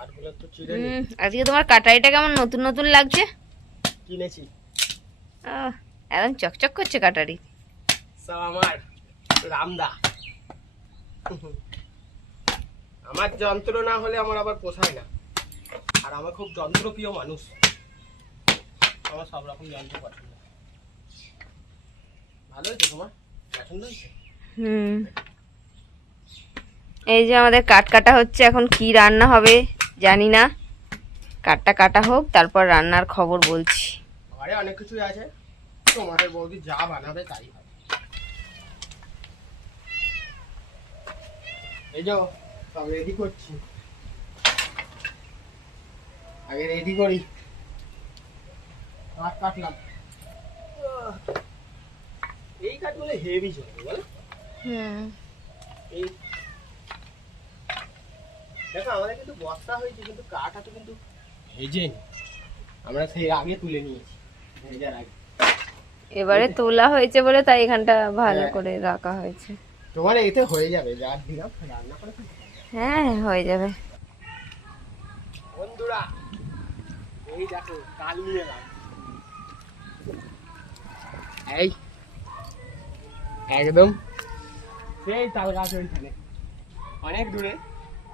আজকে তোমার কাটারিটা কেমন নতুন নতুন লাগছে? কিনেছি, একদম চকচক করছে কাটারি। সব আমার রামদা। আমার যন্ত্র না হলে আমার আবার পোষায় না, আর আমার খুব যন্ত্রপ্রিয় মানুষ, আমার সব রকম যন্ত্র পছন্দ। ভালো হয়েছে, তোমার পছন্দ হয়েছে? এই যে আমাদের কাট কাটা হচ্ছে, এখন কি রান্না হবে জানি না। কাটটা কাটা হোক, তারপর রান্নার খবর বলছি। ঘরে অনেক কিছুই আছে, তোমাদের বৌদি যা বানাবে তাই হবে। এই যে সব রেডি করছি, আগে রেডি করি। কাঠ কাটলাম, এই কাঠগুলো হেভি চলবে বলো। এই দেখো আমাদের কিন্তু বস্তা হয়েছে, কিন্তু কাঠ তো কিন্তু ভেজেনি, আমরা সেই আগে তুলে নিয়েছি ভেজার আগে। এবারে তোলা হয়েছে বলে তাই এখানটা ভালো করে রাখা হয়েছে। তোমার এতে হয়ে যাবে, যা দিলাম রান্না করে। হ্যাঁ হয়ে যাবে। বন্ধুরা এই দেখো তাল নিয়ে এলাম, এই একদম সেই তাল গাছ ওইখানে অনেক দূরে।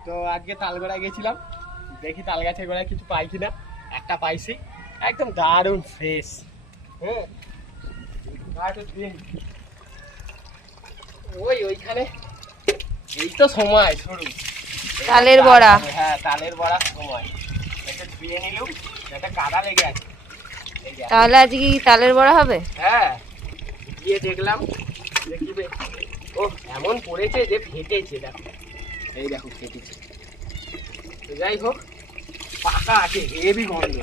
তো আজকে তাল গোড়ায় গেছিলাম, দেখি তাল গাছের গোড়ায় কিছু পাই কিনা। একটা পাইছি, একদম দারুণ ফ্রেশ। হ্যাঁ ওইখানে এই তো সময় শুরু তালের বড়া। হ্যাঁ তালের বড়া সময়, এটা ধুয়ে নিলুম, এটা কাদা লেগে আছে। তাহলে আজকে কি তালের বড়া হবে? হ্যাঁ গিয়ে দেখলাম, দেখিবে ও এমন পড়েছে যে ফেটেছে, দেখো এই দেখো ফেটেছে। যাই হোক পাকা আছে, হেভি গন্ধ।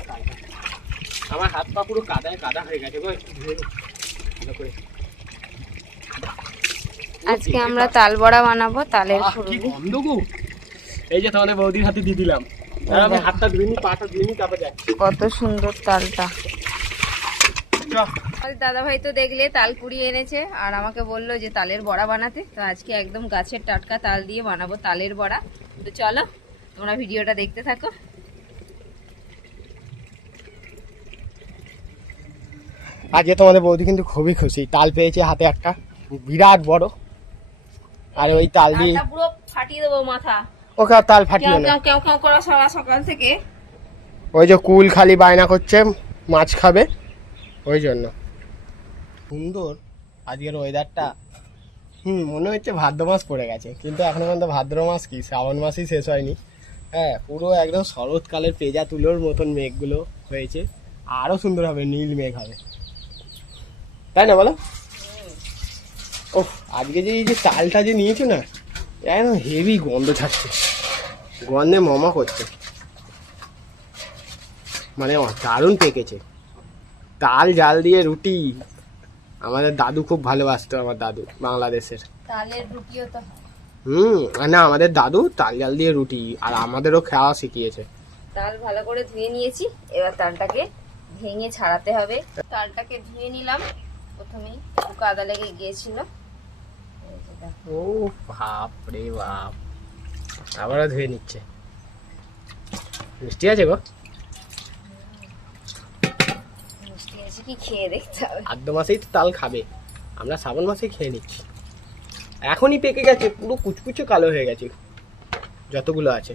আমার হাত পা পুরো কাদায় কাদা হয়ে গেছে গো, একটু ধুয়ে ভালো করে। আজকে আমরা তাল বড়া বানাবো, তালের কি ফুরুলি। গন্ধ গো! এই যে তোমাদের বৌদির হাতে দিয়ে দিলাম, আমি হাতটা ধুইনি, পাটা ধুইনি, তারপর যাচ্ছি। কত সুন্দর তালটা। দাদা ভাই তো দেখলে তাল কুড়িয়ে এনেছে, আর আমাকে বললো যে তালের বড়া বানাতে। তো আজকে একদম গাছের টাটকা তাল দিয়ে বানাবো তালের বড়া। তো চলো তোমরা ভিডিওটা দেখতে থাকো। আজকে তোমাদের বৌদি কিন্তু খুবই খুশি, তাল পেয়েছে হাতে একটা বিরাট বড়। আর ওই তাল দিয়ে পুরো ফাটিয়ে দেবো মাথা। ওকে তাল ফাটিয়ে না, কেউ কেউ করা সকাল থেকে। ওই যে কুল খালি বায়না করছে মাছ খাবে, ওই জন্য। সুন্দর আজকের ওয়েদারটা। মনে হচ্ছে ভাদ্র মাস পড়ে গেছে, কিন্তু এখনো পর্যন্ত ভাদ্র মাস কি, শ্রাবণ মাসই শেষ হয়নি। হ্যাঁ পুরো একদম শরৎকালের পেঁজা তুলোর মতন মেঘগুলো হয়েছে, আরো সুন্দর হবে, নীল মেঘ হবে, তাই না বলো? ও আজকে যে এই যে তালটা যে নিয়েছো না, একদম হেভি গন্ধ ছাড়ছে, গন্ধে মমা করছে, মানে দারুণ পেকেছে। তাল জাল দিয়ে রুটি আমাদের দাদু খুব ভালোবাসতো, আমার দাদু বাংলাদেশের। তালের রুটিও তো না আমাদের দাদু তাল জাল দিয়ে রুটি, আর আমাদেরও খাওয়া শিখিয়েছে। তাল ভালো করে ধুয়ে নিয়েছি, এবার তালটাকে ভেঙে ছাড়াতে হবে। তালটাকে ধুয়ে নিলাম, প্রথমেই কাদা লেগে গিয়েছিল। ও বাপ রে বাপ, আবারও ধুয়ে নিচ্ছে। মিষ্টি আছে গো, মিষ্টি আছে কি খেয়ে দেখতে হবে। ভাদ্র মাসেই তো তাল খাবে, আমরা শ্রাবণ মাসেই খেয়ে নিচ্ছি। এখনই পেকে গেছে, পুরো কুচকুচে কালো হয়ে গেছে যতগুলো আছে।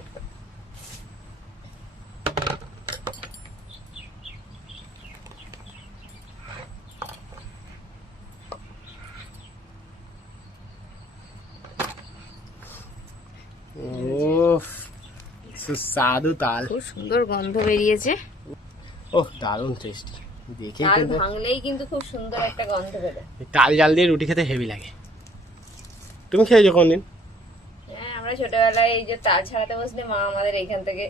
সুস্বাদু তাল, খুব সুন্দর গন্ধ বেরিয়েছে। ওহ দারুণ টেস্টি, দেখেই তাল কিন্তু ভাঙলেই কিন্তু খুব সুন্দর একটা গন্ধ বেরোয়। তাল জাল দিয়ে রুটি খেতে হেভি লাগে। তুমি খেয়েছো কোনদিন? হ্যাঁ আমরা ছোটবেলায় এই যে তাল ছাড়াতে বসলে মা আমাদের এইখান থেকে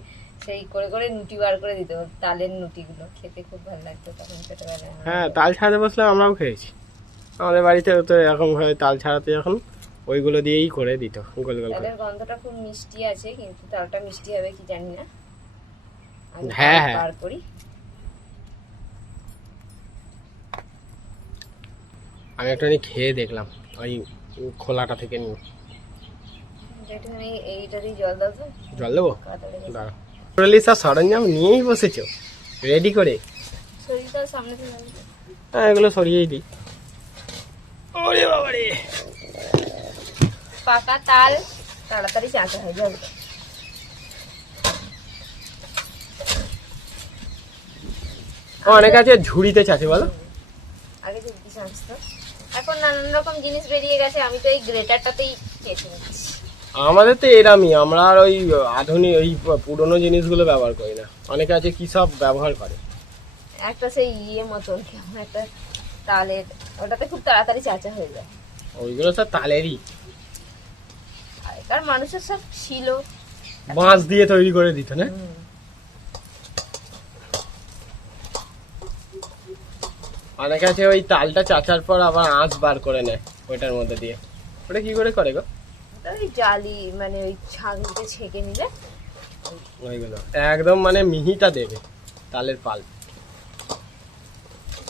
সেই করে করে নুটি বার করে দিত, তালের নুটিগুলো খেতে খুব ভালো লাগতো তখন ছোটবেলায়। হ্যাঁ তাল ছাড়াতে বসলে আমরাও খেয়েছি, আমাদের বাড়িতে তো এরকম ভাবে তাল ছাড়াতে যখন ওইগুলো দিয়েই করে দিত গোল গোল করে। তালের গন্ধটা খুব মিষ্টি আছে, কিন্তু তালটা মিষ্টি হবে কি জানি না। হ্যাঁ হ্যাঁ বার করি, আমি একটুখানি খেয়ে দেখলাম ওই খোলাটা থেকে নিয়ে। একটুখানি এইটা দিয়ে জল দাও তো। জল দেবো, কাদা লেগেছে। দাঁড়া। সব সরঞ্জাম নিয়েই বসেছো রেডি করে। শরীরটা সামনে থেকে হ্যাঁ এগুলো সরিয়েই দিই। ওরে বাবারে, পাকা তাল তাড়াতাড়ি চাঁচা হয়ে যাবে। অনেক আছে ঝুড়িতে চাচে বলো। আগে ঝুড়ি চাঁচতো, এখন নানান রকম জিনিস বেরিয়ে গেছে, আমি তো এই গ্রেটারটাতেই কেটে নিচ্ছি। আমাদের তো এরামই, আমরা আর ওই আধুনিক ওই পুরোনো জিনিসগুলো ব্যবহার করি না। অনেকে আছে কি সব ব্যবহার করে। একটা সেই মতন কেমন একটা তালের, ওটাতে খুব তাড়াতাড়ি চাঁচা হয়ে যায়। ওইগুলো সব তালেরই, আগেকার মানুষের সব ছিল বাঁশ দিয়ে তৈরি করে দিত না। অনেকে আছে ওই তালটা চাচার পর আবার আঁশ বার করে নেয় ওইটার মধ্যে দিয়ে। ওটা কি করে করে গো? ওই জালি মানে ওই ছাগনিতে ছেঁকে নিলে ওইগুলো একদম মানে মিহিটা দেবে তালের পাল।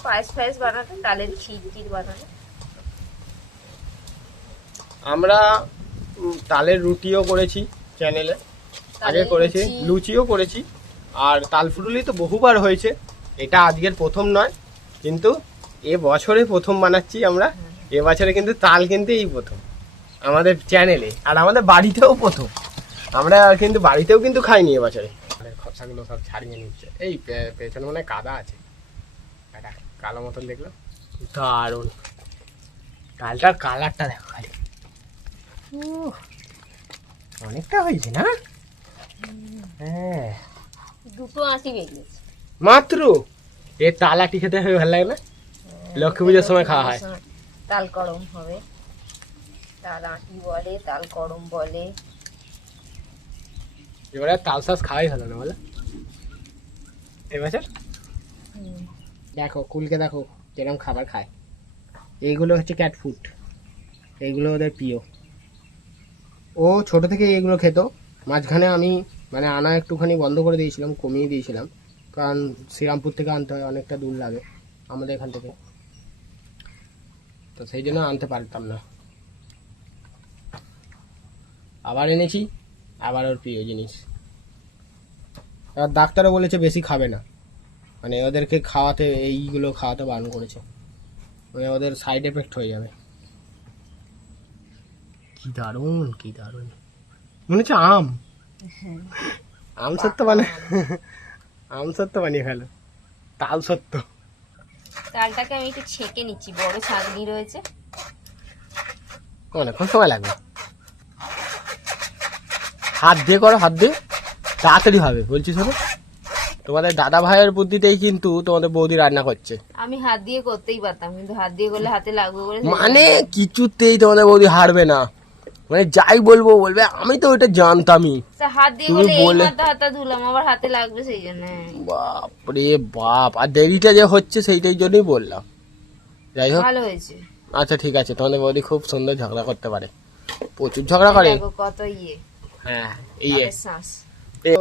পায়েস ফায়েস বানাতে, তালের ক্ষীর টির বানাতে। আমরা তালের রুটিও করেছি চ্যানেলে, আগে করেছি, লুচিও করেছি, আর তাল ফুটুলি তো বহুবার হয়েছে। এটা আজকের প্রথম নয়, কিন্তু এ বছরে প্রথম বানাচ্ছি আমরা। এবছরে কিন্তু তাল কিন্তু এই প্রথম আমাদের চ্যানেলে, আর আমাদের বাড়িতেও প্রথম। আমরা কিন্তু বাড়িতেও কিন্তু খাইনি এবছরে। খরচাগুলো সব ছাড়িয়ে নিচ্ছে। এই পেছনে মনে হয় কাদা আছে, এটা কালো মতন দেখলো, দারুণ। তালটার কালারটা দেখো খালি, অনেকটা হয়েছে না? হ্যাঁ দুটো আঁটি বেরিয়েছে মাত্র। এ তালাটি খেতে হবে, ভালো লাগে না? লক্ষ্মী পুজোর সময় খাওয়া হয়। তাল করম হবে, তাল আঁটি বলে, তাল করম বলে। এবারে তাল শাঁস খাওয়াই হলো না বলে এবছর। দেখো কুলকে দেখো কিরকম খাবার খায়। এইগুলো হচ্ছে ক্যাট ফুড, এইগুলো ওদের প্রিয়। ও ছোট থেকে এইগুলো খেত। মাঝখানে আমি মানে আনা একটুখানি বন্ধ করে দিয়েছিলাম, কমিয়ে দিয়েছিলাম, কারণ শ্রীরামপুর থেকে আনতে হয়, অনেকটা দূর লাগে আমাদের এখান থেকে, তো সেই জন্য আনতে পারতাম না। আবার এনেছি, আবার ওর প্রিয় জিনিস। আর ডাক্তারও বলেছে বেশি খাবে না, মানে ওদেরকে খাওয়াতে, এইগুলো খাওয়াতে বারণ করেছে, মানে ওদের সাইড এফেক্ট হয়ে যাবে। কি দারুণ, কি দারুণ মনে হচ্ছে আম। আম সত্য মানে আম সত্য বানিয়ে ফেলো, তাল সত্য। তালটাকে আমি একটু ছেঁকে নিচ্ছি, বড় ছাগনি রয়েছে। অনেকক্ষণ সময় লাগবে। হাত দিয়ে করো, হাত দিয়ে তাড়াতাড়ি হবে বলছি। শোনো, তোমাদের দাদা ভাইয়ের বুদ্ধিতেই কিন্তু তোমাদের বৌদি রান্না করছে। আমি হাত দিয়ে করতেই পারতাম, কিন্তু হাত দিয়ে করলে হাতে লাগবে বলে মানে কিছুতেই তোমাদের বৌদি হারবে না, মানে যাই বলবো বলবে আমি তো ওইটা জানতামই। হাত দিয়ে করলে এই মাথা হাতা ধুলাম, আবার হাতে লাগবে সেই জন্য। বাপরে বাপ, আর দেরিটা যে হচ্ছে সেইটাই জন্যই বললাম। যাই হোক, ভালো হয়েছে। আচ্ছা ঠিক আছে, তোমাদের বৌদি খুব সুন্দর ঝগড়া করতে পারে, প্রচুর ঝগড়া করে। কত হ্যাঁ ইয়ে শ্বাস। তো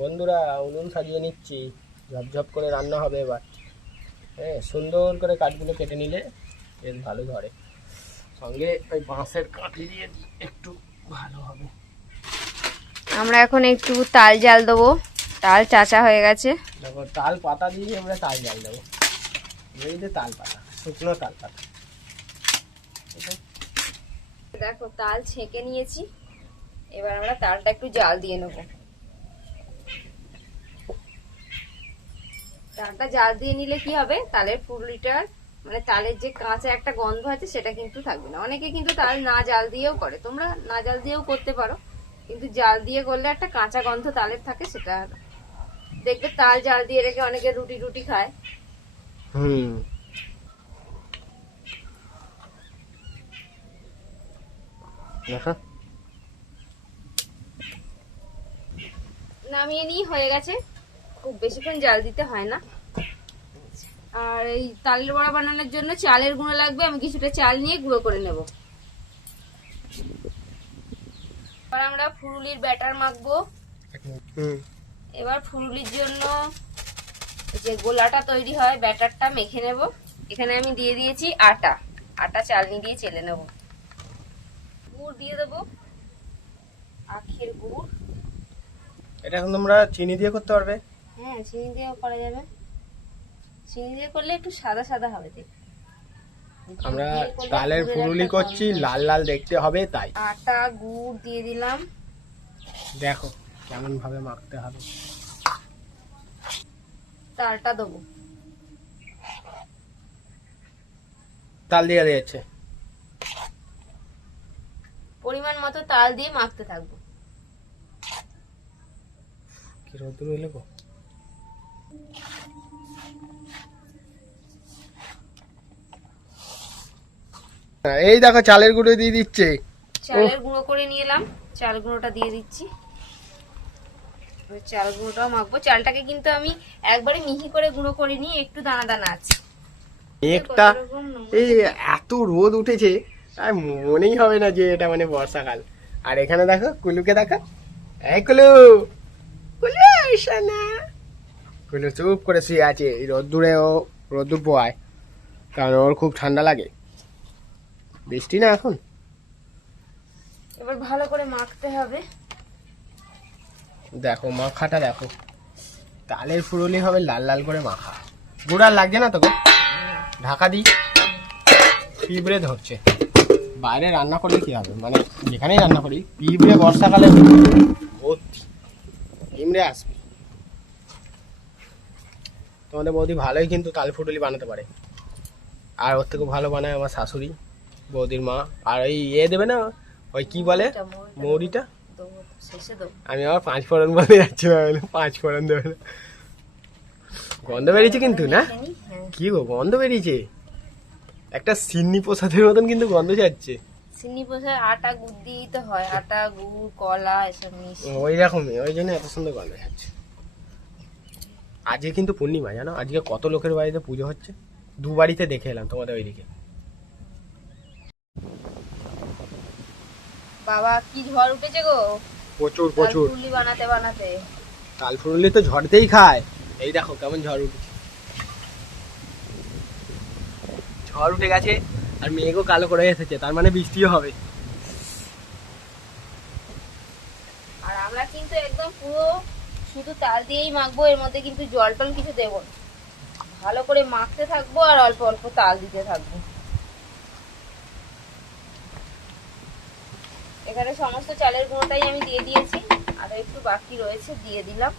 বন্ধুরা উনুন সাজিয়ে নিচ্ছি, ঝপঝপ করে রান্না হবে এবার। হ্যাঁ সুন্দর করে কাঠগুলো কেটে নিলে বেশ ভালো ধরে, সঙ্গে ওই বাঁশের কাঠি দিয়ে একটু ভালো হবে। আমরা এখন একটু তাল জাল দেবো, তাল চাচা হয়ে গেছে। দেখো তাল পাতা দিয়ে আমরা তাল জাল দেবো, এই যে তাল পাতা, শুকনো তাল পাতা। দেখো তাল ছেঁকে নিয়েছি, এবার আমরা তালটা একটু জাল দিয়ে নেব। তালটা জাল দিয়ে নিলে কি হবে, তালের ফুললিটার মানে তালের যে কাঁচা একটা গন্ধ আছে সেটা কিন্তু থাকবে না। অনেকে কিন্তু তাল না জাল দিয়েও করে, তোমরা না জাল দিয়েও করতে পারো, কিন্তু জাল দিয়ে করলে একটা কাঁচা গন্ধ তালের থাকে, সেটা দেখবে। তাল জাল দিয়ে রেখে অনেকে রুটি রুটি খায়। নামিয়ে নিয়ে হয়ে গেছে, খুব বেশিক্ষণ জাল দিতে হয় না। আর এই তালের বড়া বানানোর জন্য চালের গুঁড়ো লাগবে, আমি কিছুটা চাল নিয়ে গুঁড়ো করে নেব। এবার আমরা ফুলুলির ব্যাটার মাখবো। এবার ফুলুলির জন্য যে গোলাটা তৈরি হয়, ব্যাটারটা মেখে নেব। এখানে আমি দিয়ে দিয়েছি আটা, আটা চালনি দিয়ে চেলে নেব। গুড় দিয়ে দেবো, আখের গুড়, এটা এখন তোমরা চিনি দিয়ে করতে পারবে। হ্যাঁ, চিনি দিয়েও করা যাবে। চিনি দিয়ে করলে একটু সাদা সাদা হবে দেখতে। আমরা দিয়ে করলে তালের গুড়ের ফুলুলি একটা করছি, গন্ধ। লাল লাল দেখতে হবে তাই। আটা গুড় দিয়ে দিলাম। দেখো কেমন ভাবে মাখতে হবে। তালটা দেবো। তাল দিয়ে দিয়েছে। পরিমাণ মতো তাল দিয়ে মাখতে থাকবো। কি রোদ্দুর হইলে গো। এই দেখো চালের গুঁড়ো দিয়ে দিচ্ছে। চালের গুঁড়ো করে নিয়ে এলাম, চাল গুঁড়োটা দিয়ে দিচ্ছি। এবার চাল গুঁড়োটাও মাখবো। চালটাকে কিন্তু আমি একবারে মিহি করে গুঁড়ো করে নিয়ে একটু দানা দানা আছে। একটা কতরকম নোংরা। এই এত রোদ উঠেছে আর মনেই হবে না যে এটা মানে বর্ষাকাল। আর এখানে দেখো কুলুকে দেখো, এই কুলু, কুলু এসো না। কুলু চুপ করে শুয়ে আছে, এই রোদ্দুরে ও রোদ্দুর পোয়ায়, কারণ ওর খুব ঠান্ডা লাগে। বৃষ্টি না এখন। এবার ভালো করে মাখতে হবে। দেখো মাখাটা দেখো, তালের ফুরুলি হবে লাল লাল করে মাখা। গুড় আর লাগছে না তো গো, ঢাকা দিই। পিঁপড়ে ধরছে, বাইরে রান্না করলে কি হবে, মানে যেখানেই রান্না করি পিঁপড়ে বর্ষাকালে ভর্তি, পিঁপড়ে আসবে। তোমাদের বৌদি ভালোই কিন্তু তাল ফুটুলি বানাতে পারে, আর ওর থেকে ভালো বানায় আমার শাশুড়ি, বৌদির মা। আর ওই দেবে না, ওই কি বলে মৌরিটা, দেবো, শেষে দেবো। আমি আবার 5 ফোড়ন বলে যাচ্ছি, 5 ফোড়ন দেবে না। গন্ধ বেরিয়েছে কিন্তু না, হ্যাঁ, কি গো গন্ধ বেরিয়েছে, একটা সিন্নি প্রসাদের মতন কিন্তু গন্ধ যাচ্ছে। চিনি পোষায় আটা গুড় দিয়েই তো হয়, আটা গুড় কলা এসব মিশিয়ে। ওই রকমই, ওই জন্য এত সুন্দর গন্ধ যাচ্ছে। আজকে কিন্তু পূর্ণিমা, জানো আজকে কত লোকের বাড়িতে পুজো হচ্ছে। 2 বাড়িতে দেখে এলাম তোমাদের ওইদিকে। বাবা কি ঝড় উঠেছে গো, প্রচুর প্রচুর ফুলি বানাতে বানাতে। তাল ফুরুলি তো ঝড়তেই খায়। এই দেখো কেমন ঝড় উঠেছে, ঝড় উঠে গেছে আর মেঘও কালো করে এসেছে, তার মানে বৃষ্টিও হবে। আর আমরা কিন্তু একদম পুরো শুধু তাল দিয়েই মাখবো, এর মধ্যে কিন্তু জল টল কিছু দেবো না। ভালো করে মাখতে থাকবো আর অল্প অল্প তাল দিতে থাকবো। এখানে সমস্ত চালের গুঁড়োটাই আমি দিয়ে দিয়েছি, আর একটু বাকি রয়েছে, দিয়ে দিলাম।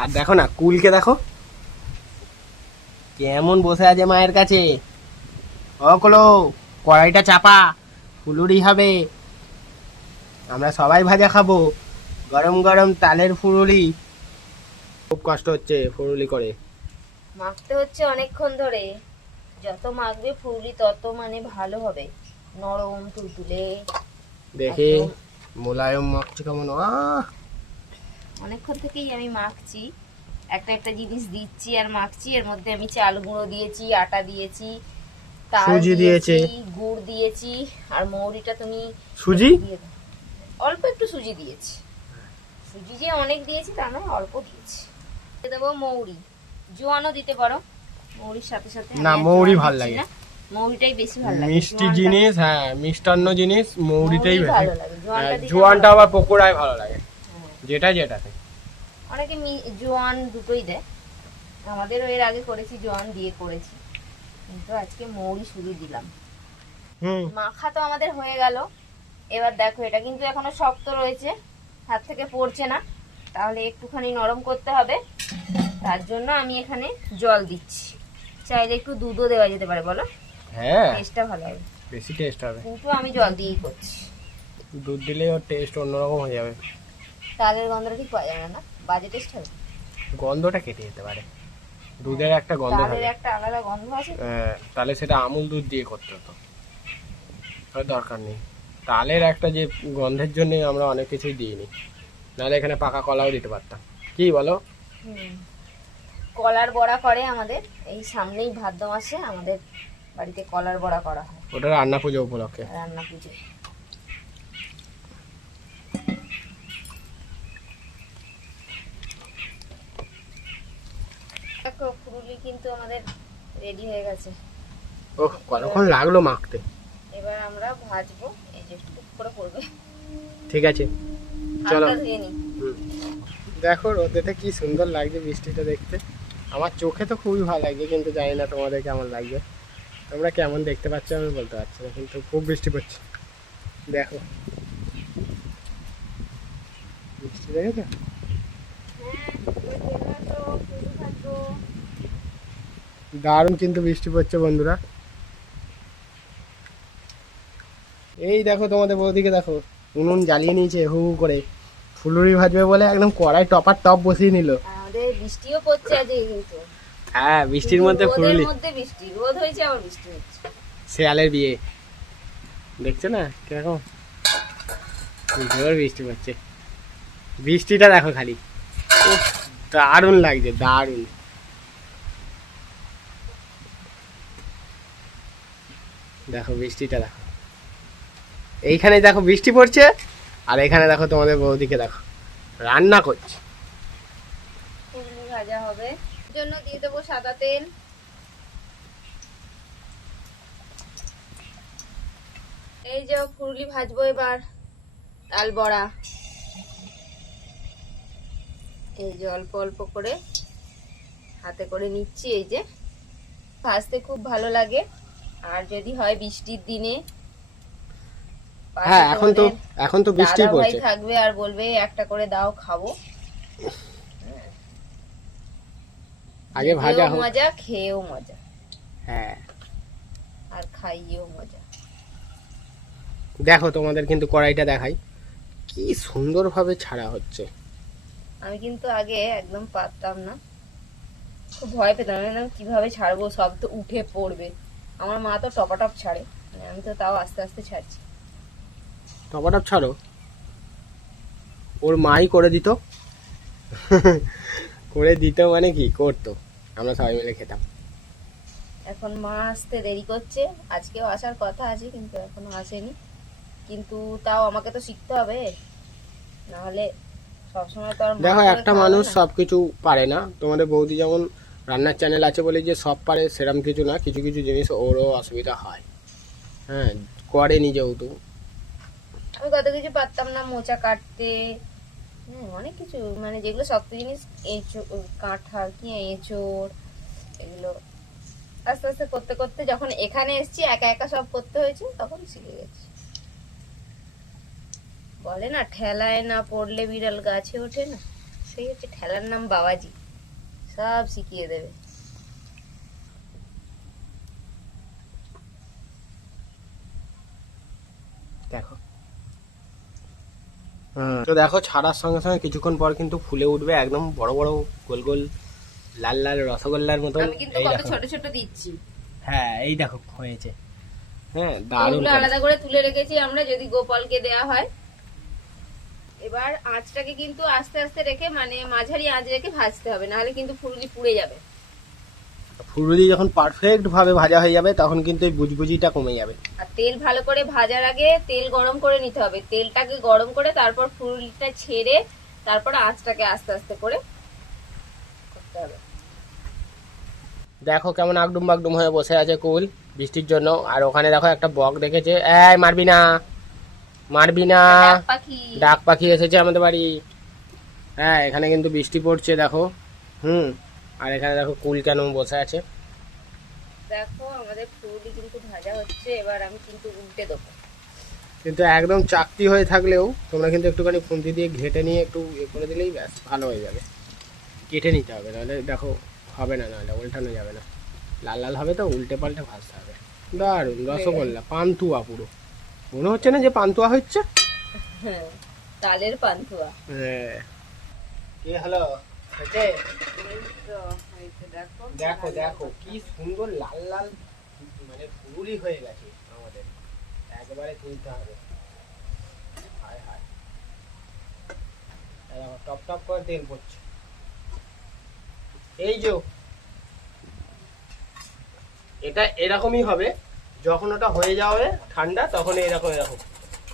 আর দেখো না কুলকে দেখো কেমন বসে আছে মায়ের কাছে। অকলো কড়াইটা চাপা, ফুলুরি হবে, আমরা সবাই ভাজা খাবো, গরম গরম তালের ফুলুরি। খুব কষ্ট হচ্ছে ফুলুরি করে। মাখতে হচ্ছে অনেকক্ষণ ধরে। যত মাখবে ফুলি তত মানে ভালো হবে, নরম তুলতুলে। দেখি একদম। মোলায়ম মাখছে কেমন। অনেকক্ষণ থেকেই আমি মাখছি, একটা একটা জিনিস দিচ্ছি আর মাখছি। এর মধ্যে আমি চাল গুঁড়ো দিয়েছি, আটা দিয়েছি, তাল সুজি দিয়েছে। গুড় দিয়েছি, আর মৌরিটা তুমি সুজি দিয়ে দাও। অল্প একটু সুজি দিয়েছি, সুজি যে অনেক দিয়েছি তা নয়, অল্প দিয়েছি। দিয়ে দেবো মৌরি, জোয়ানও দিতে পারো মৌরির সাথে সাথে। না, আমি আর মৌরি জোয়ান ভাল দিচ্ছি লাগে না, মৌরিটাই বেশি ভালো লাগে। মিষ্টি জোয়ানটা- জিনিস, হ্যাঁ মিষ্টান্ন জিনিস মৌরিটাই মৌরি বেশি। ভালো লাগে, জোয়ানটা দিতে জোয়ানটা ভালো আবার পকোড়ায় ভালো লাগে, হ্যাঁ। যেটাতে। অনেকে জোয়ান দুটোই দেয়, আমাদেরও এর আগে করেছি জোয়ান দিয়ে করেছি, কিন্তু আজকে মৌরি শুধু দিলাম। মাখা তো আমাদের হয়ে গেল। এবার দেখো এটা কিন্তু এখনো শক্ত রয়েছে, হাত থেকে পড়ছে না, তাহলে একটুখানি নরম করতে হবে। তার জন্য আমি এখানে জল দিচ্ছি। চাইলে একটু দুধও দেওয়া যেতে পারে, বলো হ্যাঁ টেস্টটা ভালো হবে, বেশি টেস্ট হবে। কিন্তু আমি জল দিয়েই করছি। দুধ দিলে ওর টেস্ট অন্যরকম হয়ে যাবে, তালের গন্ধটা ঠিক পাওয়া যাবে না, বাজে টেস্ট হবে। গন্ধটা কেটে যেতে পারে, দুধের একটা গন্ধ তালের থাকে। একটা আলাদা গন্ধ আছে। তাহলে সেটা আমুল দুধ দিয়ে করতে হতো, আর দরকার নেই। তালের একটা যে গন্ধের জন্য আমরা অনেক কিছুই দিইনি, নাহলে এখানে পাকা কলাও দিতে পারতাম। কি বলো? কলার বড়া করে আমাদের এই সামনেই ভাদ্র মাসে, আমাদের বাড়িতে কলার বড়া করা হয় ওটা রান্না পুজো উপলক্ষে। রান্না পুজোয়। দেখো ফুরুলি কিন্তু আমাদের রেডি হয়ে গেছে। ওহ কতক্ষণ লাগলো মাখতে। এবার আমরা ভাজবো, এই যে টুক করে পড়বে, ঠিক আছে চলো। হাতটা ধুয়ে নি। দেখো রোদেতে কি সুন্দর লাগছে বৃষ্টিটা দেখতে, আমার চোখে তো খুবই ভালো লাগছে, কিন্তু জানি না তোমাদের কেমন লাগবে, তোমরা কেমন দেখতে পাচ্ছ আমি বলতে পারছি না, কিন্তু খুব বৃষ্টি পড়ছে। দেখো বৃষ্টি দেখেছো, দারুণ কিন্তু বৃষ্টি পড়ছে বন্ধুরা। এই দেখো তোমাদের বৌদিকে দেখো, উনুন জ্বালিয়ে নিয়েছে হু হু করে, ফুলুরি ভাজবে বলে একদম কড়াই টপার টপ বসিয়ে নিল। আমাদের বৃষ্টিও পড়ছে আজকে কিন্তু। হ্যাঁ বৃষ্টির মধ্যে রোদের ফুলুরি, মধ্যে বৃষ্টি, রোদ হয়েছে আবার বৃষ্টি হচ্ছে। শেয়ালের বিয়ে দেখছো না কিরকম জোর বৃষ্টি পড়ছে, বৃষ্টিটা দেখো খালি, উফ, দারুণ লাগছে দারুণ। দেখো বৃষ্টিটা দেখো, এইখানে দেখো বৃষ্টি পড়ছে, আর এখানে দেখো তোমাদের বৌদিকে দেখো রান্না করছে। ফুলকপি ভাজা হবে, এর জন্য দিয়ে দেবো সাদা তেল। এই যে ফুলকপি ভাজবো এবার, তাল বড়া এই যে অল্প অল্প করে হাতে করে নিচ্ছি। এই যে ভাজতে খুব ভালো লাগে, আর যদি হয় বৃষ্টির দিনে, পাশে হ্যাঁ এখন তো তোমাদের এখন তো বৃষ্টি দাদা ভাই পড়ছে, থাকবে আর বলবে একটা করে দাও খাবো। আগে ভাজা খেয়েও হোক। মজা, খেয়েও মজা, হ্যাঁ আর খাইয়েও মজা। দেখো তোমাদের কিন্তু কড়াইটা দেখাই, কি সুন্দরভাবে ছাড়া হচ্ছে। আমি কিন্তু আগে একদম পারতাম না, খুব ভয় পেতাম, আমি ভাবতাম কিভাবে ছাড়বো, সব তো উঠে পড়বে। আমার মা তো টপাটপ ছাড়ে, মানে আমি তো তাও আস্তে আস্তে ছাড়ছি। টপাটপ ছাড়ো, ওর মাই করে দিত করে দিত মানে কি করতো, আমরা সবাই মিলে খেতাম। এখন মা আসতে দেরি করছে, আজকেও আসার কথা আছে কিন্তু এখনো আসেনি, কিন্তু তাও আমাকে তো শিখতে হবে, নাহলে সবসময় তো আর মা দেখো করে একটা খাওয়াবে মানুষ না। সব কিছু পারে না, তোমাদের বৌদি যেমন রান্নার চ্যানেল আছে বলে যে সব পারে সেরকম কিছু না, কিছু কিছু জিনিস ওরও অসুবিধা হয়। হ্যাঁ করে নিজেও তো। আমি কত কিছু পারতাম না, মোচা কাটতে, অনেক কিছু, মানে যেগুলো শক্ত জিনিস, কাঁঠাল কি এঁচোড়, এগুলো আস্তে আস্তে করতে করতে যখন এখানে এসেছি একা একা সব করতে হয়েছে, তখন শিখে গেছি। বলে না ঠেলায় না পড়লে বিড়াল গাছে ওঠে না, সেই হচ্ছে ঠেলার নাম বাবাজি, সব শিখিয়ে দেবে। দেখো তো দেখো ছাড়ার সঙ্গে সঙ্গে কিছুক্ষণ পর কিন্তু ফুলে উঠবে, একদম বড় বড় গোল গোল লাল লাল রসগোল্লার মতো। আমি কিন্তু এই কত দেখো, ছোট ছোট দিচ্ছি, হ্যাঁ এই দেখো হয়েছে, হ্যাঁ দারুণ ওগুলো করেছে। আলাদা করে তুলে রেখেছি আমরা, যদি গোপালকে দেয়া হয়। এবার আঁচটাকে কিন্তু আস্তে আস্তে রেখে, মানে মাঝারি আঁচ রেখে ভাজতে হবে, নাহলে কিন্তু ফুললি পুড়ে যাবে। ফুলুরি যখন পারফেক্ট ভাবে ভাজা হয়ে যাবে তখন কিন্তু এই বুজবুজিটা কমে যাবে। আর তেল ভালো করে ভাজার আগে তেল গরম করে নিতে হবে, তেলটাকে গরম করে তারপর ফুলটা ছেড়ে তারপর আঁচটাকে আস্তে আস্তে করে করতে হবে। দেখো কেমন আগডুম বাগডুম হয়ে বসে আছে কুল বৃষ্টির জন্য, আর ওখানে দেখো একটা বক দেখেছে, এই মারবি না মারবি না, ডাক পাখি, ডাক পাখি এসেছে আমাদের বাড়ি। হ্যাঁ এখানে কিন্তু বৃষ্টি পড়ছে দেখো, আর এখানে দেখো কুল কেন বসে আছে। দেখো আমাদের ফুলই কিন্তু ভাজা হচ্ছে, এবার আমি কিন্তু উল্টে দেবো। কিন্তু একদম চাকতি হয়ে থাকলেও তোমরা কিন্তু একটুখানি খুন্তি দিয়ে ঘেটে নিয়ে একটু ইয়ে করে দিলেই ব্যাস ভালো হয়ে যাবে, কেটে নিতে হবে, নাহলে দেখো হবে না, নাহলে উল্টানো যাবে না, লাল লাল হবে তো উল্টে পাল্টে ভাজতে হবে। দারুণ রসগোল্লা পান্তুয়া, পুরো মনে হচ্ছে না যে পান্তুয়া হচ্ছে। হ্যাঁ, তালের পান্তুয়া। হ্যাঁ কি হলো হয়েছে? দেখো দেখো কি সুন্দর লাল লাল মানে ফুলুরি হয়ে গেছে আমাদের, একবারে তুলতে হবে। হায় হায়, দেখো টপ টপ করে তেল পড়ছে, এই যে এটা এরকমই হবে, যখন ওটা হয়ে যাবে ঠান্ডা তখন এরকম এরকম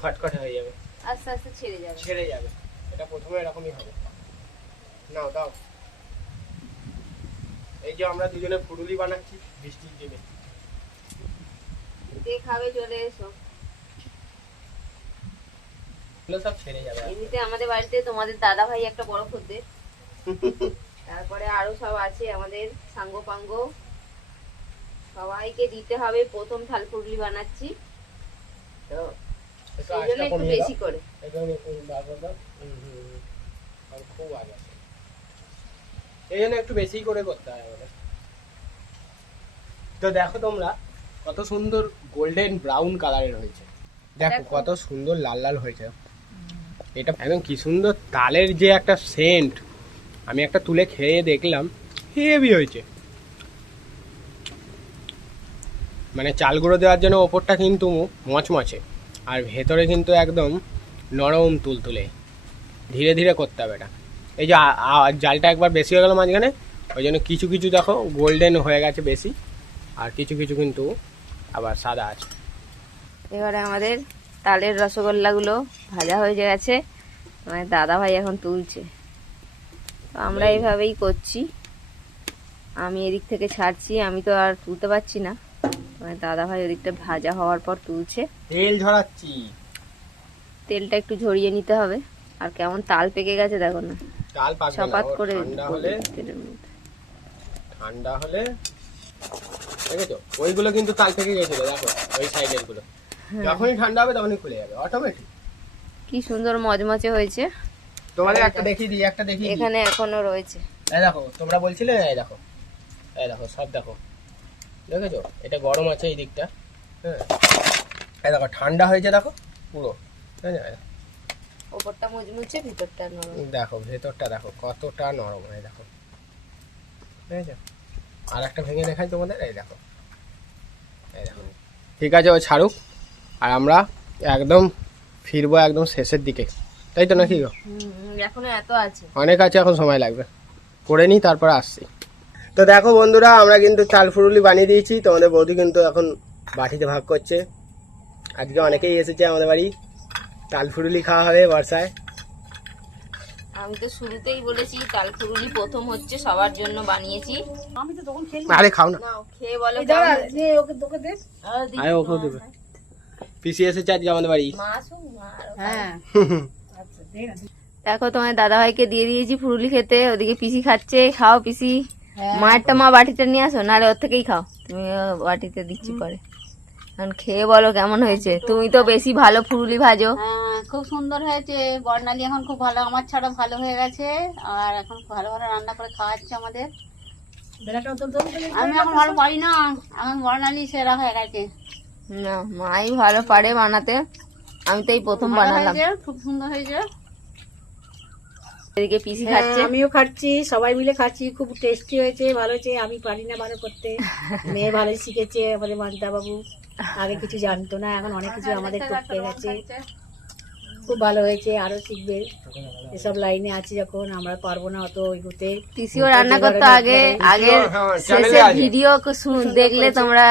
খটখট হয়ে যাবে, আস্তে আস্তে ছেড়ে যাবে। ছেড়ে যাবে। এটা প্রথমে এরকমই হবে। নাও দাও, এই যে আমরা দুজনে ফুলুরি বানাচ্ছি বৃষ্টির দিনে। যে খাবে চলে এসো। এগুলো সব ছেড়ে যাবে। এমনিতে আমাদের বাড়িতে তোমাদের দাদা ভাই একটা বড় খদ্দের, তারপরে আরো সব আছে আমাদের সাঙ্গ পাঙ্গ, সবাইকে দিতে হবে। প্রথম থাল পুরুলি বানাচ্ছি তো সেই জন্য একটু বেশি করে। খুব আগে এই জন্য একটু বেশি করে করতে হয় আমাদের। তো দেখো তোমরা কত সুন্দর গোল্ডেন ব্রাউন কালারের হয়েছে, দেখো কত সুন্দর লাল লাল হয়েছে। এটা একদম কি সুন্দর তালের যে একটা সেন্ট, আমি একটা তুলে খেয়ে দেখলাম, হেভি হয়েছে। মানে চাল গুঁড়ো দেওয়ার জন্য ওপরটা কিন্তু মচমচে, আর ভেতরে কিন্তু একদম নরম তুলতুলে। ধীরে ধীরে করতে হবে এটা। এই যে জালটা একবার বেশি হয়ে গেল মাঝখানে, ওই জন্য কিছু কিছু দেখো গোল্ডেন হয়ে গেছে বেশি, আর কিছু কিছু কিন্তু আবার সাদা আছে। এবারে আমাদের তালের রসগোল্লাগুলো ভাজা হয়ে গেছে, মানে দাদা ভাই এখন তুলছে। তো আমরা এইভাবেই করছি, আমি এদিক থেকে ছাড়ছি, আমি তো আর তুলতে পারছি না, মানে দাদা ভাই ওদিকটা ভাজা হওয়ার পর তুলছে। তেল ঝরাচ্ছি, তেলটা একটু ঝরিয়ে নিতে হবে। আর কেমন তাল পেকে গেছে দেখো না, তাল পাকবে না, চপাত করে ঠান্ডা হলে, তেলের মধ্যে। ঠান্ডা হলে দেখেছো ওইগুলো কিন্তু তাল পেকে গেছিল, দেখো ওই সাইডের গুলো যখনই ঠান্ডা হবে তখনই খুলে যাবে অটোমেটিক। কি সুন্দর মজমচে হয়েছে। তোমাদের একটা দেখিয়ে দিই, একটা দেখিয়ে দিই। এখানে এখনো রয়েছে, এই দেখো তোমরা বলছিলে, এই দেখো, এই দেখো সব দেখো, দেখেছো এটা গরম আছে এই দিকটা, হ্যাঁ এই দেখো ঠান্ডা হয়েছে দেখো পুরো, তাই না? ওপরটা মুচমুচে ভিতরটা নরম। দেখো ভেতরটা দেখো কতটা নরম, এই দেখো, দেখেছো? আর একটা ভেঙে দেখাই তোমাদের, এই দেখো, এই দেখো। ঠিক আছে ও ছাড়ুক, আর আমরা একদম ফিরবো একদম শেষের দিকে, তাই তো নাকি গো? এখনো এত আছে, অনেক আছে, এখন সময় লাগবে, করে নিই তারপরে আসছি। তো দেখো বন্ধুরা, আমরা কিন্তু চাল ফুরুলি বানিয়ে দিয়েছি, তোমাদের বৌদি কিন্তু এখন বাটিতে ভাগ করছে। আজকে অনেকেই এসেছে আমাদের বাড়ি, চাল ফুরুলি খাওয়া হবে বর্ষায়। আমি তো শুরুতেই বলেছি তাল ফুরুলি প্রথম হচ্ছে, সবার জন্য বানিয়েছি। আমি তো তখন খেলি। আরে খাও না, নাও খেয়ে বলো দাঁড়া, কেমন হয়েছে। যে ওকে তোকে দে। আরে ওকেও দেবে। পিসি এসেছে আজকে আমাদের বাড়ি। মা আসুক, মা আরো হ্যাঁ আচ্ছা দে না। দেখো তোমার দাদা ভাইকে দিয়ে দিয়েছি ফুরুলি খেতে, ওদিকে পিসি খাচ্ছে। খাও পিসি, হ্যাঁ। মায়েরটা মা বাটিটা নিয়ে আসো, নাহলে ওর থেকেই খাও, তুমি বাটিতে দিচ্ছি পরে। এখন খেয়ে বলো কেমন হয়েছে, তুমি তো বেশি ভালো ফুরুলি ভাজো। হ্যাঁ খুব সুন্দর হয়েছে, বর্ণালী এখন খুব ভালো, আমার ছাড়া ভালো হয়ে গেছে, আর এখন ভালো ভালো রান্না করে খাওয়াচ্ছে আমাদের। আমি এখন ভালো পারি না, এখন বর্ণালী সেরা হয়ে গেছে। না, মাই ভালো পারে বানাতে, আমি তো এই প্রথম ভালো বানালাম। হয়েছে, খুব সুন্দর হয়েছে। এদিকে পিসি খাচ্ছে, আমিও খাচ্ছি, সবাই মিলে খাচ্ছি, খুব টেস্টি হয়েছে, ভালো হয়েছে। আমি পারি না ভালো করতে, মেয়ে ভালোই শিখেছে আমাদের মান্তা বাবু, আগে কিছু জানতো না, এখন অনেক কিছু আমাদের করতে গেছে, খুব ভালো হয়েছে, আরো শিখবে। এসব লাইনে আছি যখন, আমরা পারবো না অত এগোতে। পিসিও রান্না করতো আগে, আগের শেষের ভিডিও দেখলে তোমরা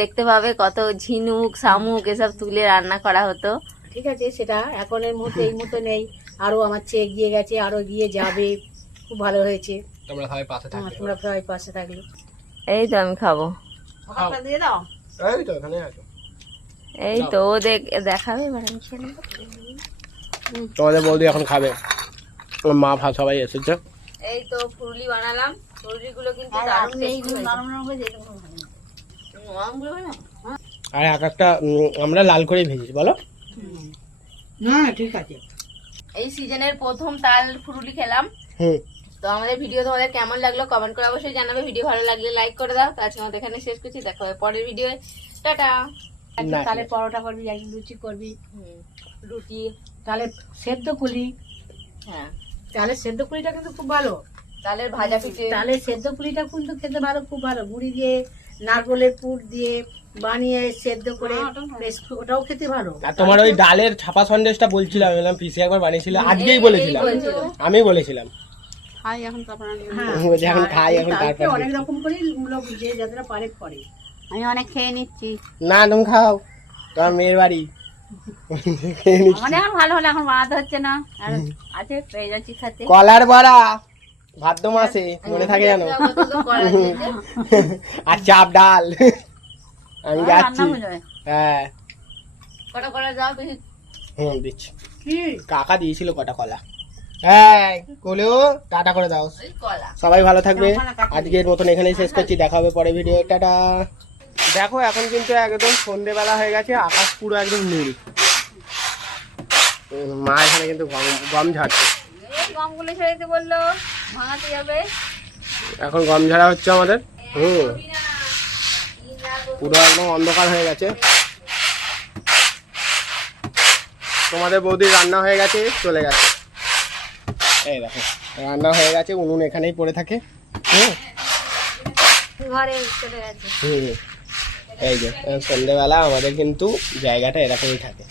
দেখতে পাবে কত ঝিনুক শামুক এসব তুলে রান্না করা হতো। ঠিক আছে, সেটা এখনের মুহূর্তে এই মুহূর্তে নেই, আরো আমার চেয়ে এগিয়ে গেছে, আরো এগিয়ে যাবে, খুব ভালো হয়েছে। তোমরা সবাই পাশে থাকবে। তোমরা সবাই পাশে থাকলে এই তো আমি খাবো, দিয়ে দাও। এই তো এখানে আছো। এই তো ও দেখাবে, এবার আমি খেয়ে নেবো। তোমাদের বৌদি এখন খাবে, মা ভা সবাই এসেছে। এই তো ফুরুলি বানালাম, ফুরুলি গুলো কিন্তু দারুণ টেস্টি হয়েছে। নরম নরম হয়ে যেতে হবে। নরম গুলো না, আর এক একটা আমরা লাল করেই ভেজেছি, বলো। না ঠিক আছে। এই সিজনের প্রথম তাল ফুরুলি খেলাম। হুম, তো আমাদের ভিডিও তোমাদের কেমন লাগলো কমেন্ট করে অবশ্যই জানাবে। ভিডিও ভালো লাগলে লাইক করে দাও। তো আজকে আমাদের এখানে শেষ করছি, দেখা হবে পরের ভিডিও। টাটা। একদিন তাহলে পরোটা করবি, একদিন লুচি করবি, রুটি, তাহলে সেদ্ধ পুলি, হ্যাঁ তাহলে সেদ্ধ পুলিটা কিন্তু খুব ভালো, তালের ভাজা পিঠে, তাহলে সেদ্ধ পুলিটা কিন্তু খেতে ভালো, খুব ভালো, মুড়ি দিয়ে নারকলের পুর দিয়ে বানিয়ে সেদ্ধ করে বেশ, ওটাও খেতে ভালো। আর তোমার ওই ডালের ছাপা সন্দেশটা বলছিলাম, আমি বললাম পিসি একবার বানিয়েছিল, আজকেই বলেছিলাম, আমি বলেছিলাম। খাই এখন, তারপর বলছি এখন খাই, এখন তারপর অনেক রকম করে লোক যে যারা পারে করে, আমি অনেক খেয়ে নিচ্ছি। না তুমি খাও, তোমার মেয়ের বাড়ি। মানে এখন ভালো হলে এখন বানাতে হচ্ছে না, আর আছে পেয়ে যাচ্ছি খেতে। কলার বড়া ভাদ্র মাসে, মনে থাকে জানো, আর চাপ ডাল। আমি যাচ্ছি, হ্যাঁ কটা করে যাও, হুম দিচ্ছি। কাকা দিয়েছিল কটা কলা। হ্যাঁ কোলেও টাটা করে দাও, সবাই ভালো থাকবে। আজকের মতন এখানেই শেষ করছি, দেখা হবে পরে ভিডিও, টাটা। দেখো এখন কিন্তু একদম সন্ধেবেলা হয়ে গেছে, আকাশ পুরো একদম নীল। মা এখানে কিন্তু গম ঝাড়ছে, গমগুলো ছেড়ে বললো ভাঙাতে যাবে। এখন গম ঝাড়া হচ্ছে আমাদের। পুরো একদম অন্ধকার হয়ে গেছে। তোমাদের বৌদির রান্না হয়ে গেছে, চলে গেছে। এই দেখো রান্না হয়ে গেছে, উনুন এখানেই পড়ে থাকে। ঘরে চলে গেছে। এই যে সন্ধ্যেবেলা আমাদের কিন্তু জায়গাটা এরকমই থাকে।